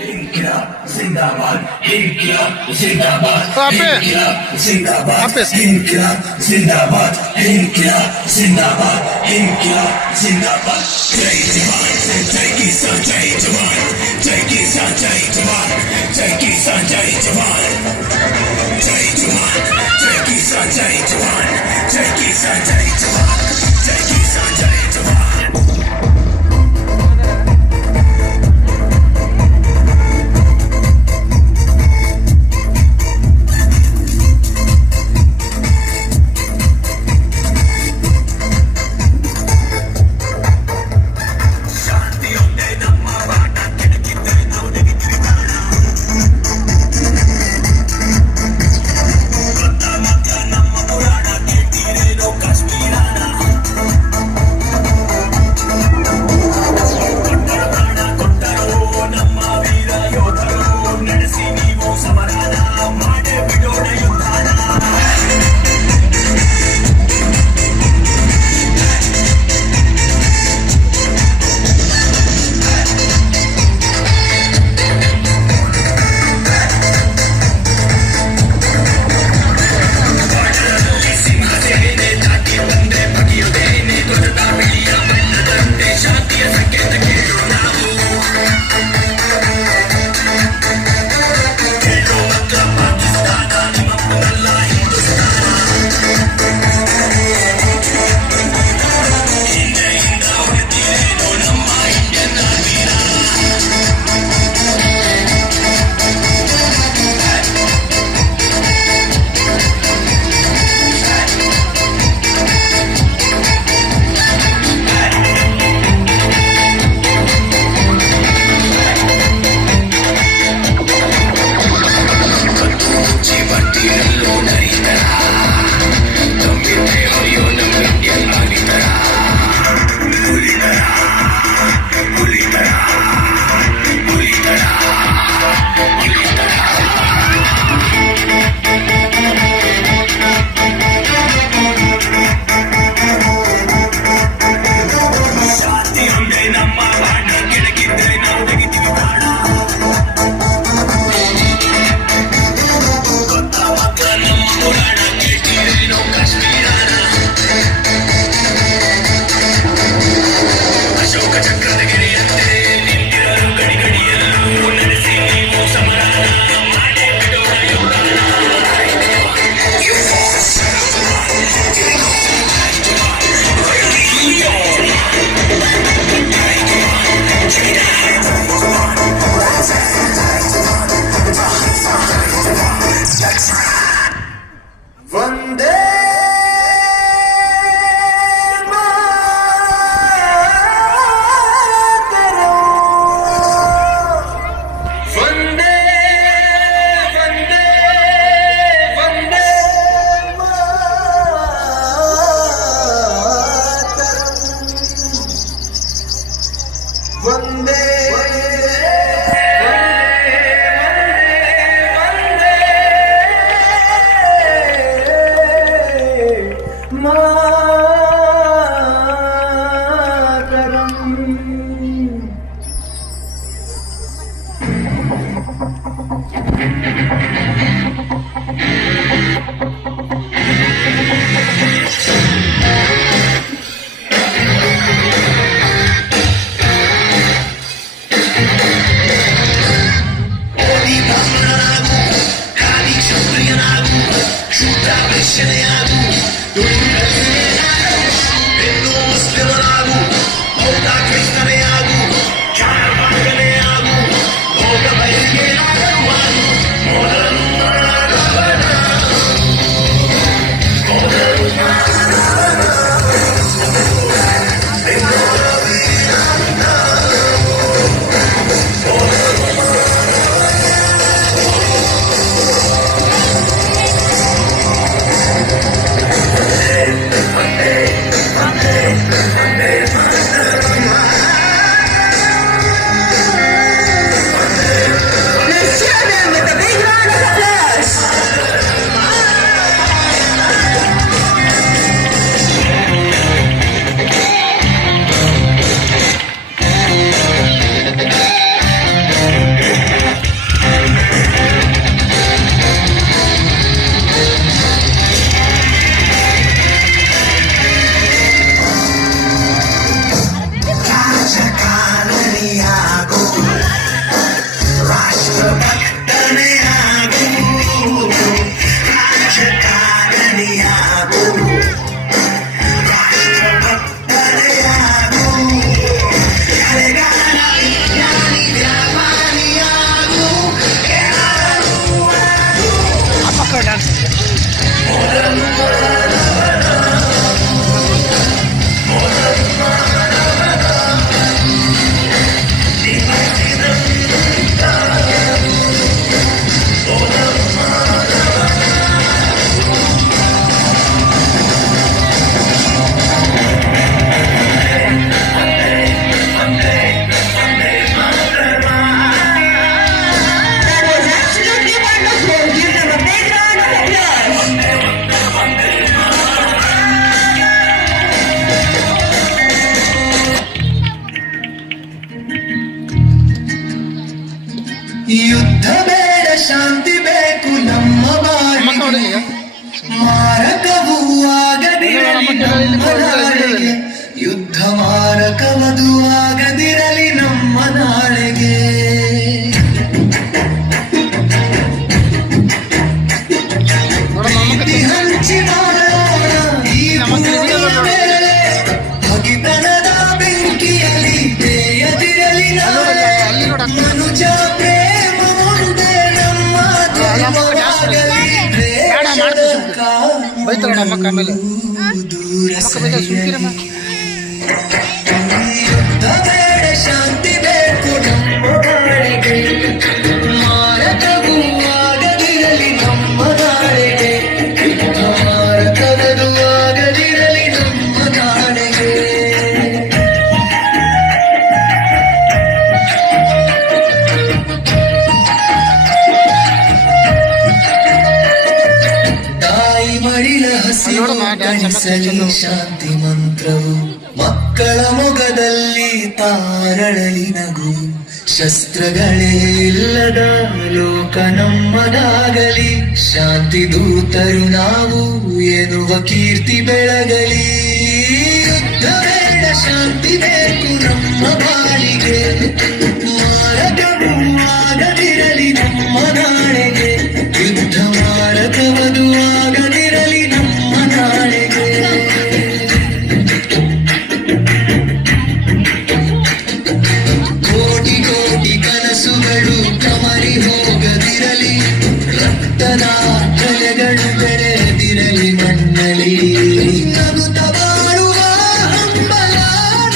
इनकलाब जिंदाबाद, इनकलाब जिंदाबाद, इनकलाब जिंदाबाद, इनकलाब जिंदाबाद, इनकलाब जिंदाबाद, इनकलाब जिंदाबाद। जय जवान, जय किसान, जय जवान, जय किसान, जय जवान, जय किसान, जय जवान, जय जवान, जय किसान, जय जवान, जय किसान, जय जवान, जय किसान, जय जवान। Chiara Margane Agu, Olga Bailey Agu. ಯುದ್ಧ ಬೇಡ ಶಾಂತಿ ಬೇಕು ನಮ್ಮ ಬಾಳಿಗೆ ಮಾರಕವೂ ಆಗದಿರಲಿ ನಮ್ಮ ನಾಳೆಗೆ ಯುದ್ಧ ಮಾರಕವದು ಆಗದಿರಲಿ ನಮ್ಮ ನಾಳೆಗೆ ಪ್ರೀತಿ ಹಂಚಿ ಮಾಡೋಣ ಈ ಭೂಮಿಯ ಮೇಲೆ ಹಗಿತನದ ಬೆಂಕಿಯಲ್ಲಿ ಬೇಯದಿರಲಿ ನಾಳೆ ಮನುಜ ಪ್ರೇಮ ಒಂದೇ ನಮ್ಮ ಧರ್ಮವಾಗಲಿ ದೂರ ಯುದ್ಧ ಬೇಡ ಶಾಂತಿ ಬೇಕು ನಮ್ಮ ನಾಳೆಗೆ ಮಾರಕವೂ ಆಗದಿರಲಿ ನಮ್ಮ ನಾಳೆಗೆ ಯುದ್ಧ ಮಾರಕವೂ ಆಗದಿರಲಿ ನಮ್ಮ ನಾಳೆಗೆ ತಾಯಿ ಮಡಿಲ ಹಸಿರು ಕಾಣಿಸಲಿ ಶಾಂತಿ ಮಂತ್ರವು ಮಕ್ಕಳ ಮೊಗದಲ್ಲಿ ತಾರಳಲಿ ನಗು ಶಸ್ತ್ರಗಳೇ ಇಲ್ಲದ ಲೋಕ ನಮ್ಮದಾಗಲಿ ಶಾಂತಿ ದೂತರು ನಾವು ಎನ್ನುವ ಕೀರ್ತಿ ಬೆಳಗಲಿ ಯುದ್ಧ ಬೇಡ ಶಾಂತಿ ಬೇಕು ನಮ್ಮ ಬಾಳಿಗೆ ಮಾರಕವೂ ಆಗದಿರಲಿ ನಮ್ಮ ನಾಳೆಗೆ ಯುದ್ಧ ಮಾರಕವದು ಆಗದಿರಲಿ ನಮ್ಮ ನಾಳೆಗೆ ಕೋಟಿ ಕೋಟಿ ಕನಸುಗಳು ಕಮರಿ ಹೋಗದಿರಲಿ ರಕ್ತದ ಕಲೆಗಳು ಬೆಳೆದಿರಲಿ ಮಣ್ಣಲ್ಲಿ ನಗುತ್ತ ಬಾಳುವ ಹಂಬಲ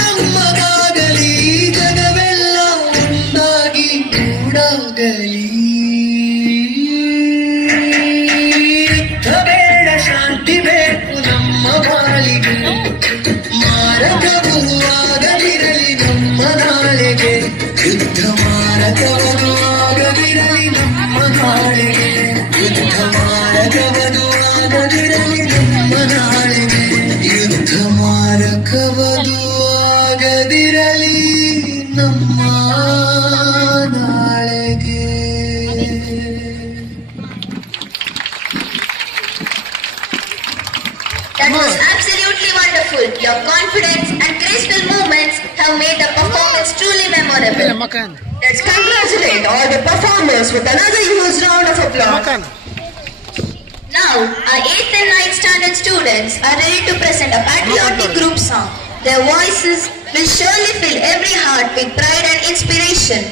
ನಮ್ಮದಾಗಲಿ ಜಗವೆಲ್ಲ ಒಂದಾಗಿ ಕೂಡಾಗಲಿ ಯುದ್ಧ ಬೇಡ ಶಾಂತಿ ಬೇಕು ನಮ್ಮ ಬಾಳಿಗೆ ಮಾರಕವೂ ಆಗದಿರಲಿ ನಮ್ಮ ನಾಳೆಗೆ ಯುದ್ಧ ಮಾರಕವೂ ಆಗದಿರಲಿ ನಮ್ಮ ನಾಳೆಗೆ ಯುದ್ಧ ಮಾರಕವೂ ಆಗದಿರಲಿ ನಮ್ಮ ನಾಳೆಗೆ ಯುದ್ಧ ಮಾರಕವೂ ಆಗದಿರಲಿ ನಮ್ಮ ನಾಳೆಗೆ That was absolutely wonderful. Your confidence and graceful movements have made the performance truly memorable. Let's congratulate all the performers with another huge round of applause. Now, our 8th and 9th standard students are ready to present a patriotic group song. Their voices will surely fill every heart with pride and inspiration.